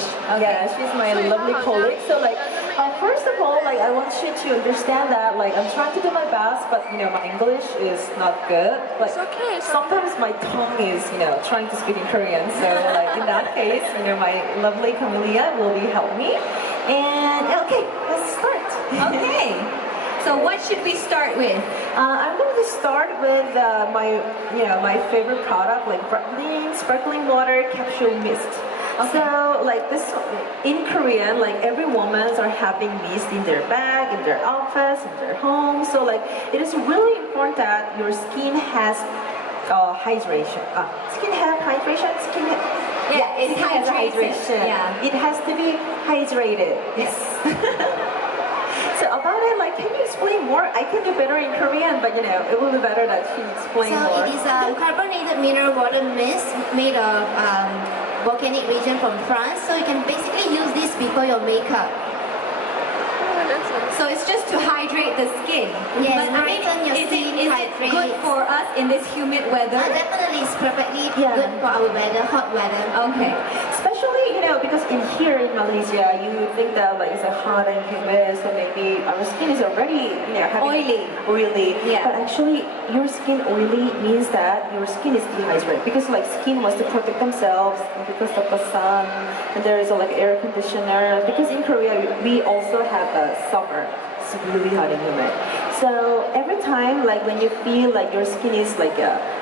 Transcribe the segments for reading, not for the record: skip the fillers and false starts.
Laneige. Okay. Yeah, she's my lovely colleague. So like, first of all, like I want you to understand that like I'm trying to do my best, but you know my English is not good. Like sometimes my tongue is trying to speak in Korean. So like in that case, my lovely Camelia will be help me. And okay, let's start. Okay. So what should we start with? I'm going to start with my favorite product, like sparkling water capsule mist. Okay. So like this, in Korean, like every woman are having mist in their bag, in their office, in their home. So like it is really important that your skin has hydration. Skin have hydration. Yeah, it has hydration. Yeah, it has to be hydrated. Yes. So about it, like, can you explain more? I can do better in Korean, but it will be better that she explains more. So it is a carbonated mineral water mist made of volcanic region from France. So you can basically use this before your makeup. So it's just to hydrate the skin. Yes, but is it good for us in this humid weather? Definitely, it's perfectly good for our weather, hot weather. Okay. Especially, because in here in Malaysia, you think that like it's a hot and humid, so maybe our skin is already having oily. Yeah. But actually, your skin oily means that your skin is dehydrated because like skin wants to protect themselves because of the sun, and there is like air conditioner. Because in Korea, we also have a summer. It's really hot and humid. So every time, like when you feel like your skin is like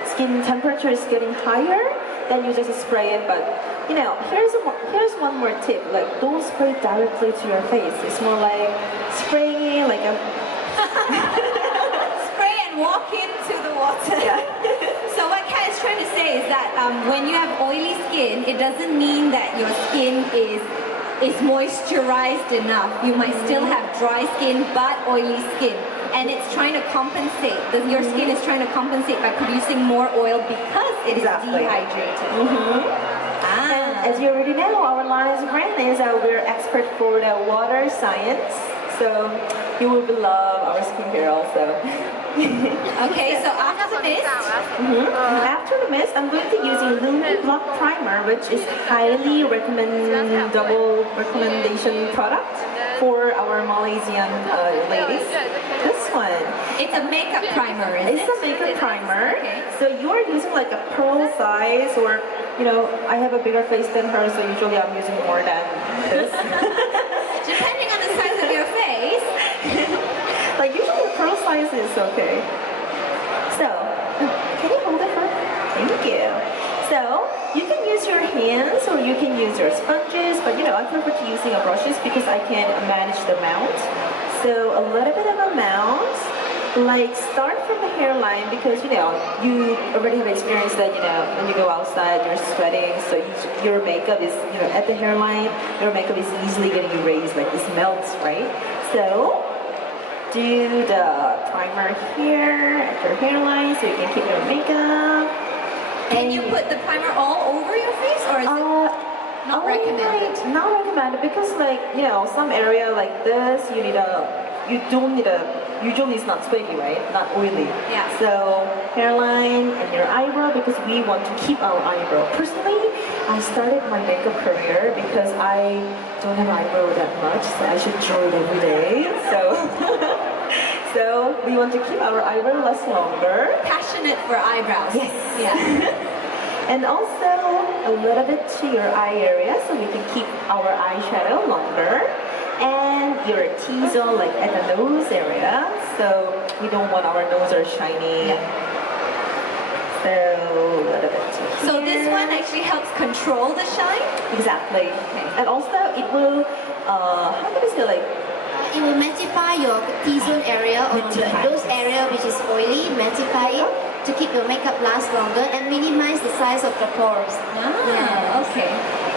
skin temperature is getting higher, then you just spray it. But here's one more tip. Like don't spray directly to your face. It's more like spraying like a spray and walk into the water. Yeah. So what Kat is trying to say is that when you have oily skin, it doesn't mean that your skin is moisturized enough. You might still have dry skin but oily skin. And it's trying to compensate. Your skin is trying to compensate by producing more oil because it is dehydrated. And as you already know, our Laneige brand is we're expert for the water science. So you will love our skincare also. Okay, so after the mist, after the mist, I'm going to be using Lumen Block Primer, which is highly recommendation product for our Malaysian ladies. This one. It's a makeup primer, isn't it? It's a makeup primer. Okay. So you're using like a pearl size, or I have a bigger face than her, so usually I'm using more than this. Depending on the size of your face. Like usually the pearl size is okay. So, can you hold it for? Thank you. So, you can use your hands or you can use your sponges, but I prefer to using a brushes because I can manage the amount. So, a little bit of amount, like start from the hairline because you already have experience that when you go outside you're sweating, so your makeup is at the hairline, your makeup is easily getting erased, like this melts, right? So, do the primer here at your hairline so you can keep your makeup. Can you put the primer all over your face, or is it not recommended? Not recommended because like some area like this usually it's not sweaty, right? Not oily. Yeah. So hairline and your eyebrow because we want to keep our eyebrow. Personally, I started my makeup career because I don't have eyebrow that much, so I should draw it every day. So we want to keep our eyebrow less longer. Passionate for eyebrows. Yes. Yeah. And also a little bit to your eye area so we can keep our eyeshadow longer. And your T-zone like at the nose area, so we don't want our nose are shiny. So a little bit to here. So this one actually helps control the shine? Exactly. Okay. And also it will, how can I say, like, It will mattify your T-zone area or those area which is oily, mattify it to keep your makeup last longer and minimize the size of the pores. Okay.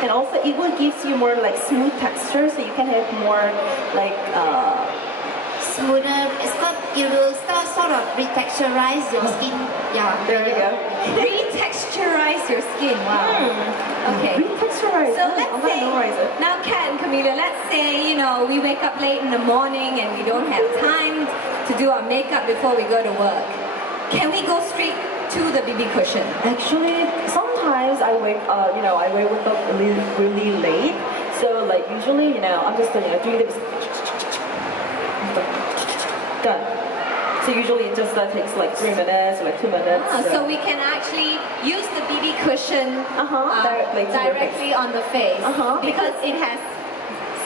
And also it will give you more like smooth texture, so you can have more like smoother. It will start sort of retexturize your skin. Yeah. There you go. Retexturize your skin. Wow. Okay. Retexturize. So let's say now, Kat and Camila, let's say we wake up late in the morning and we don't have time to do our makeup before we go to work. Can we go straight to the BB cushion? Actually, sometimes I wake up, I wake up really late. So like usually, I'm just doing this. Done. So usually it just takes like 3 minutes, like 2 minutes. So we can actually use the BB cushion directly on the face because it has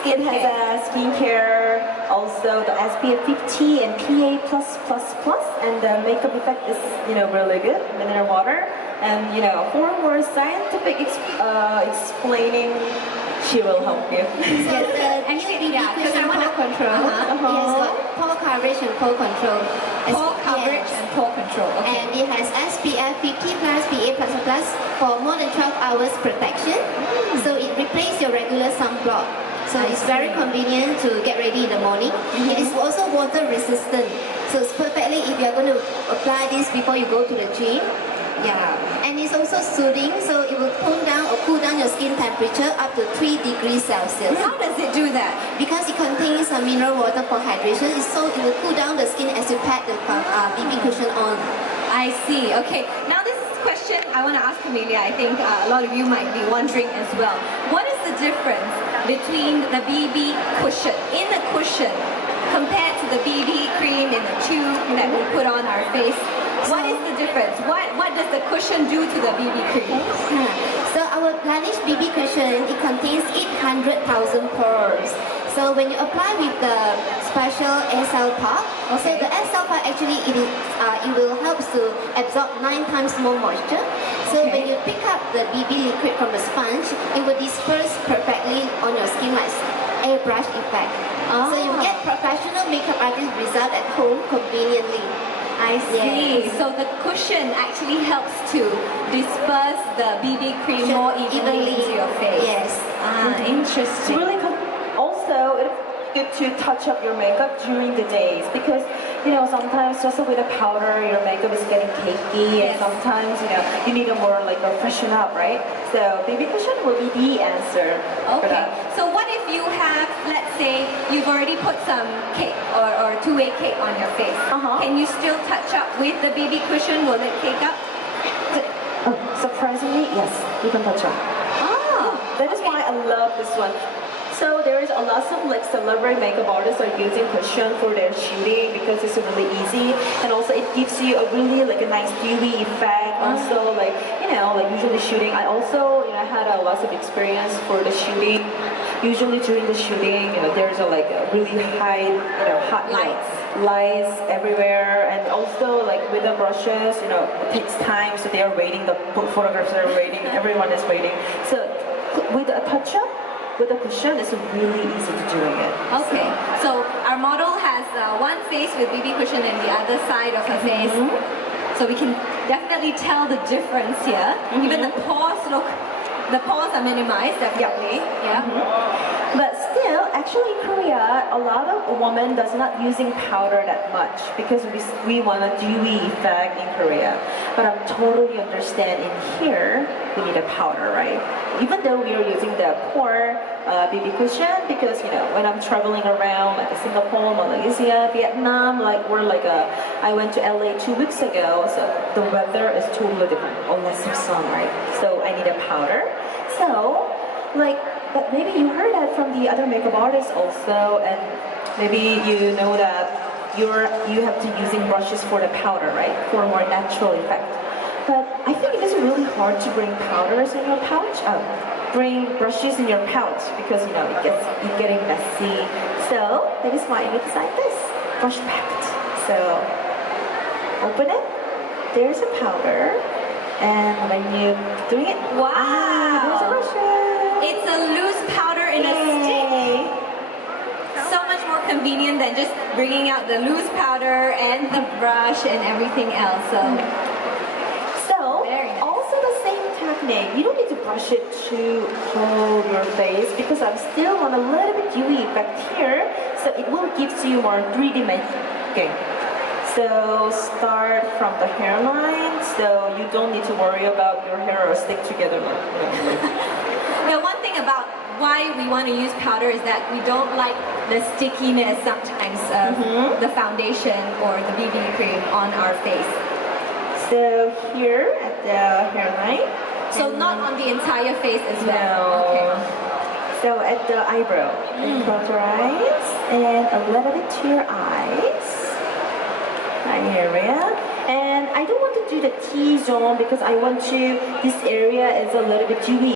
It has a skincare, also the SPF 50 and PA+++, and the makeup effect is, really good. Mineral water, and for more scientific explaining, she will help you. So the actually, because I want to control. Yes, pore coverage and pore control. Pore coverage and pore control. Okay. And it has SPF 50 plus PA++ for more than 12 hours protection. So it replaces your regular sunblock. So it's very convenient to get ready in the morning. It is also water resistant. So it's perfectly if you're going to apply this before you go to the gym. Yeah. And it's also soothing, so it will cool down your skin temperature up to 3 degrees Celsius. How does it do that? Because it contains some mineral water for hydration, so it will cool down the skin as you pat the BB cushion on. I see. Okay. Now this question I want to ask Amelia. I think a lot of you might be wondering as well. What is the difference between the BB cushion in the cushion compared to the BB cream in the tube that we put on our face? What is the difference? What does the cushion do to the BB cream? So our Laneige BB cushion, it contains 800,000 pores. So when you apply with the special SL part, so the SL part actually it will help to absorb 9 times more moisture. So when you pick up the BB liquid from the sponge, it will disperse perfectly on your skin like airbrush effect. So you get professional makeup artist result at home conveniently. I see. So the cushion actually helps to disperse the BB cream more evenly into your face. Yes. Interesting. It's really also, it's good to touch up your makeup during the days because, sometimes just with a powder, your makeup is getting cakey, and sometimes, you need a more like a freshen up, right? So BB cushion will be the answer for that. So what if you have, let's say, you've already put some cake or two-way cake on your face. Can you still touch up with the BB cushion? Will it cake up? Surprisingly, yes, you can touch up. That is why I love this one. So there is a lot of like celebrity makeup artists are using cushion for their shooting because it's really easy, and also it gives you a really like a nice dewy effect. Also like like usually shooting, I also had a lot of experience for the shooting. Usually during the shooting, there's a really high hot lights everywhere, and also like with the brushes, it takes time, so they are waiting. The photographers are waiting. Everyone is waiting. So with a touch up. With a cushion, it's really easy to doing it. Okay, so our model has one face with BB cushion and the other side of her face. So we can definitely tell the difference here. Even the pores are minimized, definitely. But still, actually in Korea, a lot of women does not using powder that much because we want a dewy effect in Korea. But I totally understand in here, we need a powder, right? Even though we are using the pore BB cushion because, when I'm traveling around like Singapore, Malaysia, Vietnam, I went to LA 2 weeks ago, so the weather is totally different, or less of sun, right? So I need a powder. So, but maybe you heard that from the other makeup artists also, and maybe you know that you have to using brushes for the powder, right? For a more natural effect. But I think it is really hard to bring powders in your pouch. Bring brushes in your pouch because it's getting messy. So that is why I decided this brush packed. So open it. There's a powder, and when you doing it, there's a brush. It's a loose powder in a stick. So much more convenient than just bringing out the loose powder and the brush and everything else. So very nice. Also the same technique. You don't need to brush it to hold your face because I'm still on a little bit dewy effect here. So it will give you more 3D making. So start from the hairline. So you don't need to worry about your hair or stick together. Now, one thing about why we want to use powder is that we don't like the stickiness sometimes of the foundation or the BB cream on our face. So here at the hairline. So not on the entire face as well? No. Okay. So So at the eyebrow, and close your eyes, and a little bit to your eyes, eye area. And I don't want to do the T-zone because I want to, this area is a little bit dewy.